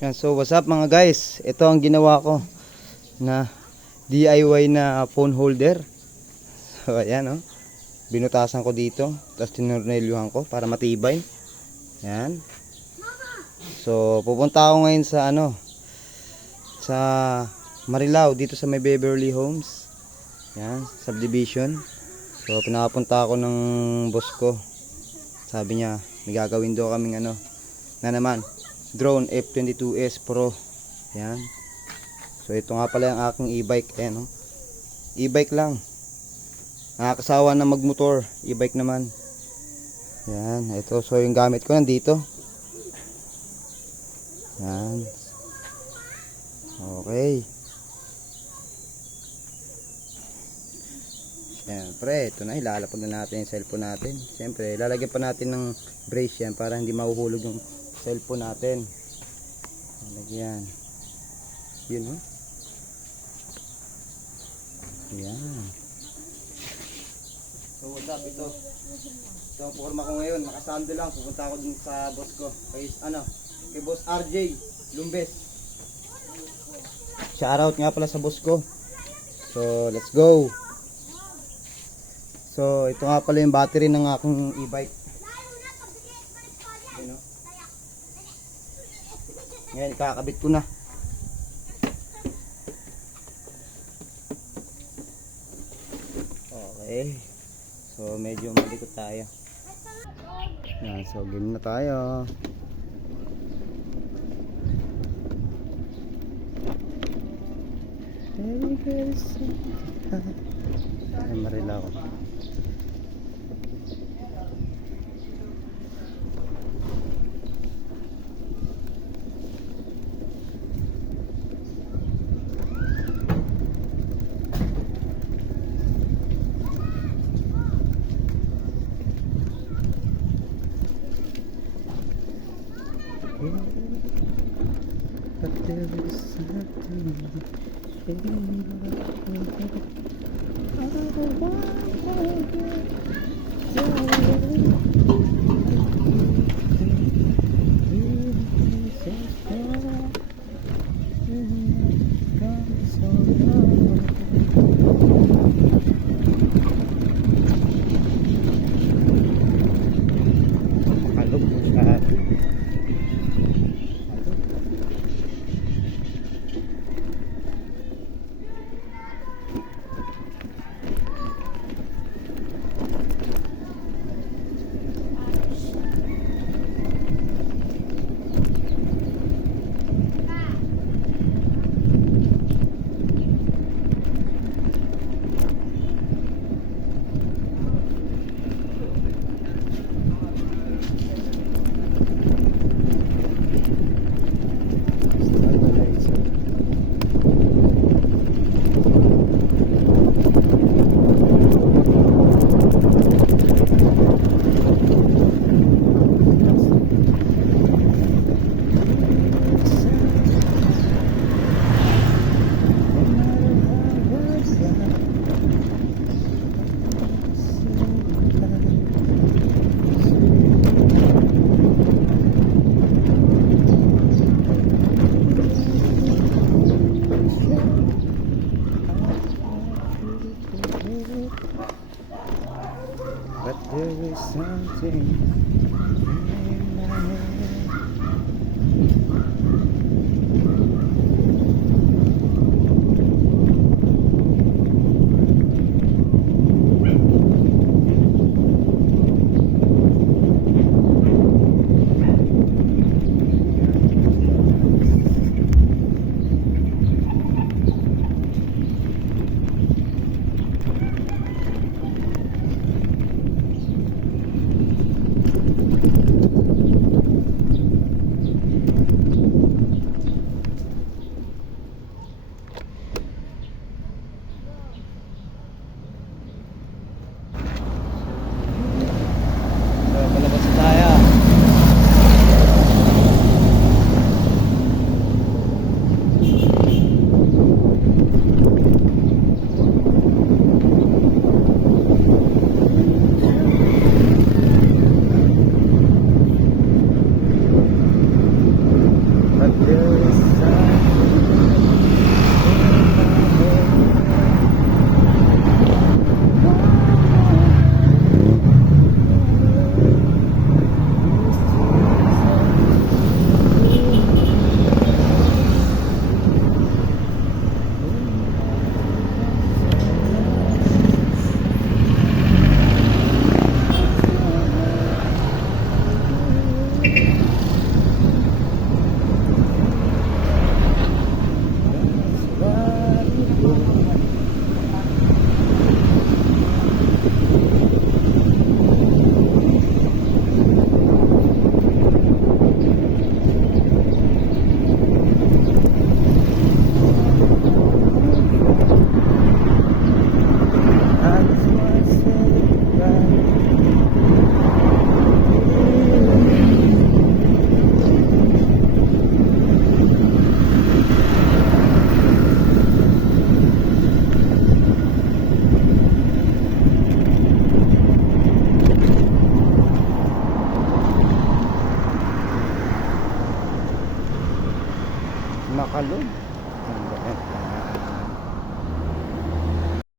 Yan, so what's up mga guys? Ito ang ginawa ko na DIY na phone holder. So ayan oh. Binutasan ko dito, tapos tinurnelyuhan ko para matibay. Yan. So pupunta ako ngayon sa sa Marilao dito sa may Beverly Homes. Yan, subdivision. So pinapunta ako ng boss ko. Sabi niya, may gagawin daw kaming na naman drone F22S Pro. Yan. So ito nga pala yung aking e-bike. Ayan, e-bike lang. Nakakasawa na magmotor. E-bike naman. Yan. Ito. So yung gamit ko nandito. Yan. Okay. Siyempre, ito na. Ilalapag na natin yung cellphone natin. Siyempre, lalagyan pa natin ng brace yan para hindi mahuhulog yung cellphone natin. Lagyan. Yun Yan. So what's up ito? Ito ang forma ko ngayon. Nakasando lang. Pupunta ako dun sa boss ko. Kay boss RJ Lumbes. Shoutout nga pala sa boss ko. So let's go. So ito nga pala yung battery ng aking e-bike. Ngayon, kakabit ko na. Okay. So, medyo malikot tayo. Yan, so, game na tayo. Ay, Marilao. But there is something but there is something in my Makalog.